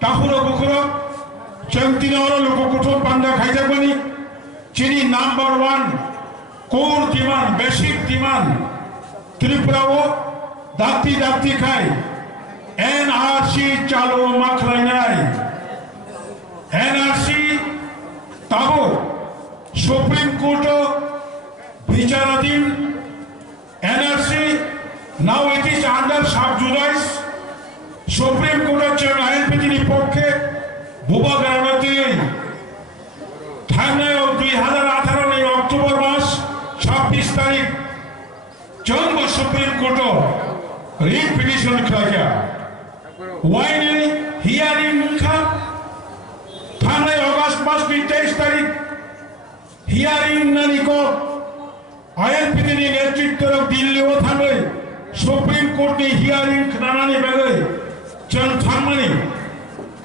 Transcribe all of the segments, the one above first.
tahuro bukuro chantinaoro lukukuto panda khaijabani chini number 1 core demand basic demand Tripurao dati dati khai NRC chalo makhlainai NRC tabo Supreme Court Vicharadin NRC now it is under sub-judice Supreme Court আইনবিধির পক্ষে বুবা গারানাতে থানায় 2018 এর October মাস 26 তারিখ জন্ম supreme court writ petition খাজা ওয়াইনে hearing খা থানায় August মাস 23 তারিখ hearing নানিকো আইনবিধির নেতৃত্বের দিল্লি ও থানায় সুপ্রিম কোর্টে হিয়ারিং খানানি বেগে চল থানমানি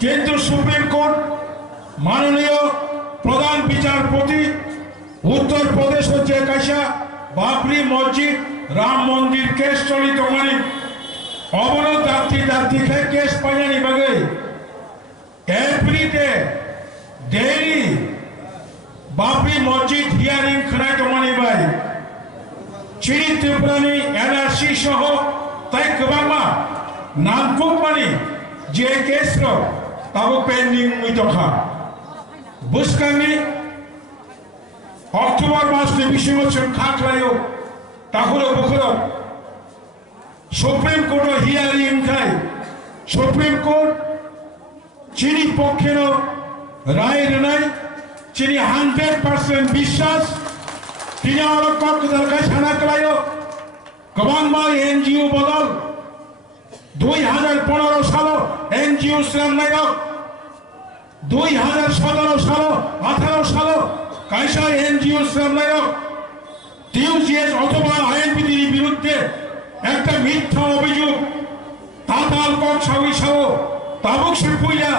কেন্দ্র সুপ্রিম কোর্ট মাননীয় প্রধান বিচারপতি উত্তর প্রদেশ হচ্ছে কাশা বাবরি মসজিদ রাম মন্দির কেস চলিত মানে অবরোধ দাত্রী কেস পাইনি বাগে এভরি ডে ডেইলি বাবরি মসজিদ হিয়ারিং খানায় মানে ভাই চিনি ত্রিপুরানি এনআরসি সহ তাই গোবাংমা নামকুক মানে যে কেস তাবো পেন্ডিং উইতখা বুসকানি অক্টোবর মাস 20 বছর খাকলায়ও তাহলে বখর সুপ্রিম কোর্ট হিয়ারিং খাই সুপ্রিম কোর্ট চিনি পক্ষের রায় নাই চিনি 100% বিশ্বাস তিনি অরক্ষক দরকার সানা কলায়ও গবাংমা এনজিও বদল 2015 সাল এনজিও শ্রম নায়ক 2017 সাল 18 সাল কাইসা এনজিও শ্রম নায়ক টিউজিএস অথবা আইনবিধির বিরুদ্ধে একটা মিথ্যা অভিযোগ তাতাল কক সাউই সাও তাবুক শিপুইয়া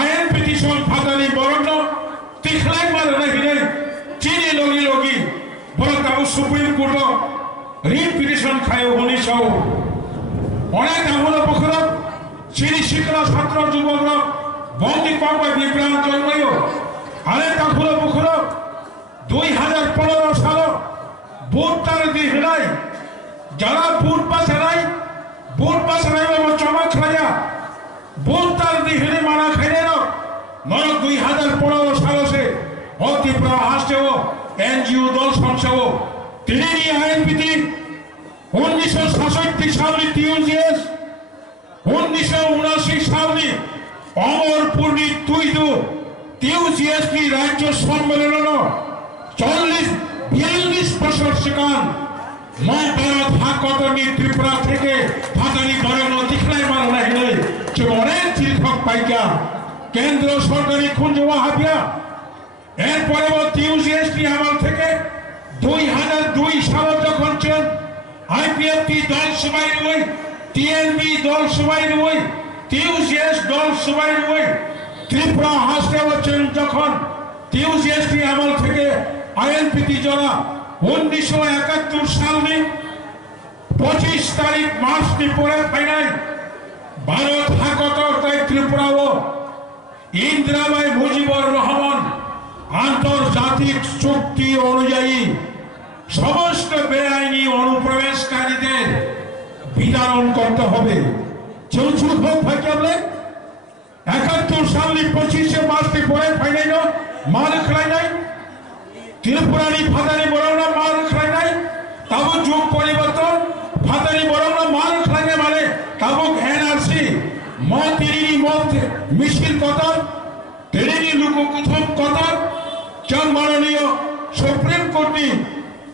আইনবিধি সল ফাদালি বরণ তিখলাই মার নাহিনে চিনি লগি বড় তাবু সুপ্রিম কোর্ট রিট পিটিশন খায়ও বনি সাও অনেক আমলা পক্ষর চিনি শিক্ষা ছাত্র যুবকরা বন্দি পাওয়া বিভ্রান্ত জন্মায় আরেক আমলা পক্ষর 2015 সাল ভোটার দিহলাই যারা ভোট পাস নাই চমক খায়া ভোটার দিহলে মানা খাইলে নয় 2015 সাল সে ত্রিপুরা হাসতেও এনজিও দল সংসদ তিনি আইনবিধি 1967 সালে টিউজিএস 1979 সালে অমরপুরনি তুইদু টিউজিএস কি রাজ্য সম্মেলন 42 বছর সেখান মহাভারত হাকতনি ত্রিপুরা থেকে ফাতানি বরণ দিখলাই মারা নাহিলে যে অনেক চিরফক পাইকা কেন্দ্র সরকারি খুঁজবা হাবিয়া এরপরে টিউজিএস কি আমল থেকে 2002 সাল যখন চল আইপিএফটি দল সবাই রই টিএনবি দল সবাই রই টিউজিএস দল সবাই রই ত্রিপুরা হাসতে হচ্ছেন যখন টিউজিএসটি আমল থেকে আইএনপিটি জড়া 1971 সালে 25 তারিখ মার্চটি পরে ফাইনাল ভারত হাকত তাই ত্রিপুরা ও ইন্দিরাবাই মুজিবুর রহমান আন্তর্জাতিক চুক্তি অনুযায়ী সমস্ত বেআইনি অনুপ্রবেশকারীদের বিতরণ করতে হবে চৌচুর হোক ভাইকে 71 সালে 25 মার্চটি পরে ফাইনাল মাল খেলাই নাই ত্রিপুরানি ফাদানি বরণ মাল খেলাই নাই তাবো যুগ পরিবর্তন ফাদানি বরণ মাল খেলাই মানে তাবো এনআরসি মতিরি মত মিছিল কথা তেরিনি লুকুকুথম কথা জন মাননীয় সুপ্রিম কোর্টনি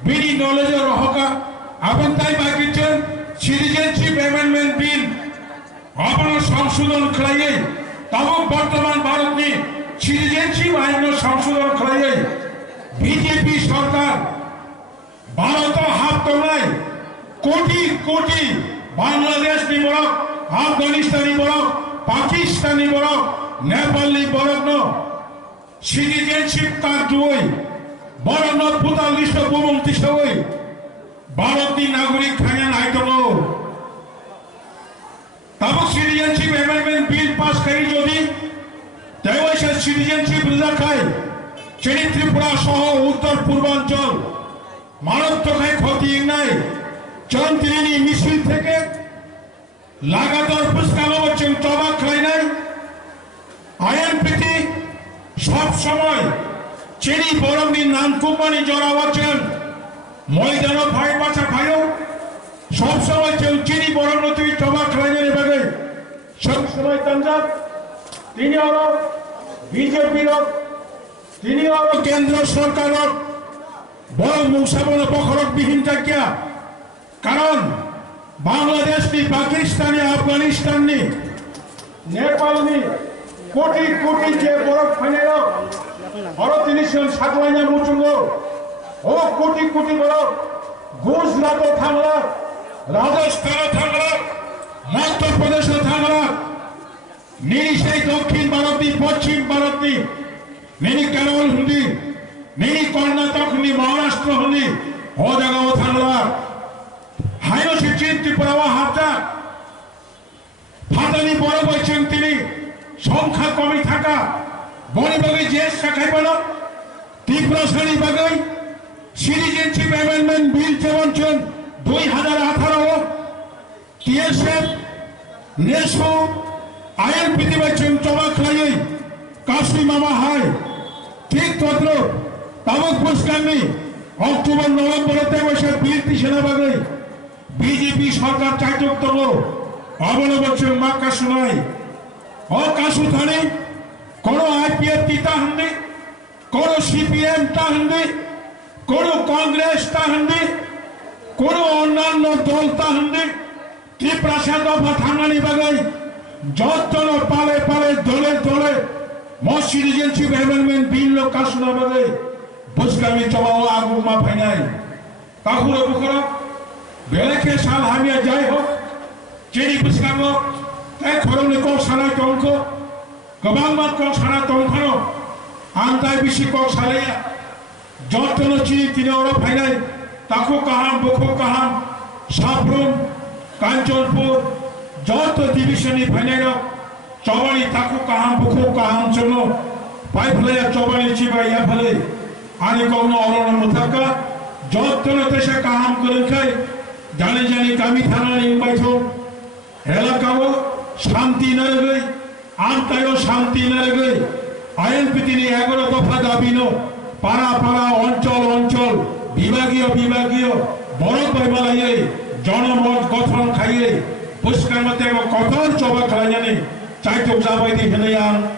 বিডি নলেজের রহকা এবং তাই বাকিছেন সিটিজেনশিপ অ্যামেন্ডমেন্ট বিল আপনার সংশোধন খেলাইয়ে তাবো বর্তমান ভারতনি সিটিজেনশিপ আইন সংশোধন খেলাইয়ে বিজেপি সরকার ভারত হাত তোলায় কোটি কোটি বাংলাদেশ নিবরক আফগানিস্তানি বরক পাকিস্তানি বরক নেপালি বরক সিটিজেনশিপ তার জুই বরণ পুতালিশ বুমন্তি সই ভারতনি নাগরিক খাইয়া নাই তো তাবো সিটিজেনশিপ অ্যামেন্ডমেন্ট বিল পাস করে বাংলাদেশের সিটিজেনশিপ রক্ষায় চিনি ত্রিপুরা সহ উত্তর পূর্বাঞ্চল মারাত্মক ক্ষতি নাই চন্দ্রিনী মিছিল থেকে লাগাতার পুষ্কানো হচ্ছেন টবাক খাই নাই আইএনপিটি সব সময় চিনি বরংনি নাম কোম্পানি জড়া হচ্ছেন ময়দান ভাই বাছা ভাইও সব সময় চিনি বরং তুই টবাক খাইনের ভাগে সব সময় তাঞ্জাব তিনি হল বিজেপির তিনি হল কেন্দ্র সরকারের বড় মুসাবন বখরবিহীন থাকিয়া কারণ বাংলাদেশ নি পাকিস্তানি আফগানিস্তান নি নেপাল নি কোটি কোটি যে বরফ ফাইনেল ভারতীয় সাগলাইনা মুচুঙ্গ ও কোটি কোটি বরফ গুজরাট থাকলা রাজস্থান থাকলা মধ্যপ্রদেশ থাকলা নিরি সেই দক্ষিণ ভারতী পশ্চিম ভারতী নিরি কেরল হুন্দি নিরি কর্ণাটক হুন্দি মহারাষ্ট্র হুন্দি ও জায়গাও থাকলা হাইনসি চীন ত্রিপুরা হাফটা ফাটানি বড় বলছেন তিনি সংখ্যা কমই থাকা বনিবাগে যে শাখায় বল ত্রিপুরা শ্রেণী বাগাই সিটিজেনশিপ অ্যামেন্ডমেন্ট বিল যেমন 2018 টিএসএফ নেশো আইএনপিটি বলছেন টবাক খাইয়ে কাশ্মী মামা হাই ঠিক তদ্র তাবক পুষ্কারনি অক্টোবর নভেম্বরতে বসে বিলটি সেনাবাগে বিজেপি সরকার চাইতম অবলম্বন মাক্কা শোনায় অকাশু থানে কোন আইপিএফ তা হন্দি কোন সিপিএম তা হন্দি কোন কংগ্রেস তা হন্দি কোন অন্যান্য দল তা হন্দি ত্রিপুরা দফা থানানি বাগাই যতন পালে পালে দলে দলে সিটিজেনশিপ অ্যামেন্ডমেন্ট বিল কাশুনা বাগাই বুঝকামি চবাও আগুমা ফাইনাই কাকুর বুকর বেলেকে সাল হামিয়া যাই হোক চিনি বুঝকামো তাই খরমনি কক সালাই টঙ্ক গোবাংবাদ কক সারা টঙ্কানো আন্তাই বিশি কক সালাইয়া যতন চিনি তিনি ওরা ফাইনাই তাকু কাহাম বুকু কাহাম সাবরুম কাঞ্চনপুর যত ডিভিশনি ফাইনাইল চবানি তাকু কাহাম বুকু কাহাম চলো পাই ফেলে চবানি চিবা ইয়া ফেলে আরে কোনো অরণ মুথাকা যতন দেশে কাহাম করে খাই জানি জানি কামি থানা নির্বাচন এলাকাও শান্তি না রে আনতায়ও শান্তি না রে আইএনপিটি 11 দফা দাবি নো পাড়া পাড়া অঞ্চল অঞ্চল বিভাগীয় বিভাগীয় বড় বৈমালাইয়ে জনমত গঠন খাইয়ে পুষ্কার মতে কঠোর চবা খাই জানি চাইতো যাবাই দি হেনায়ান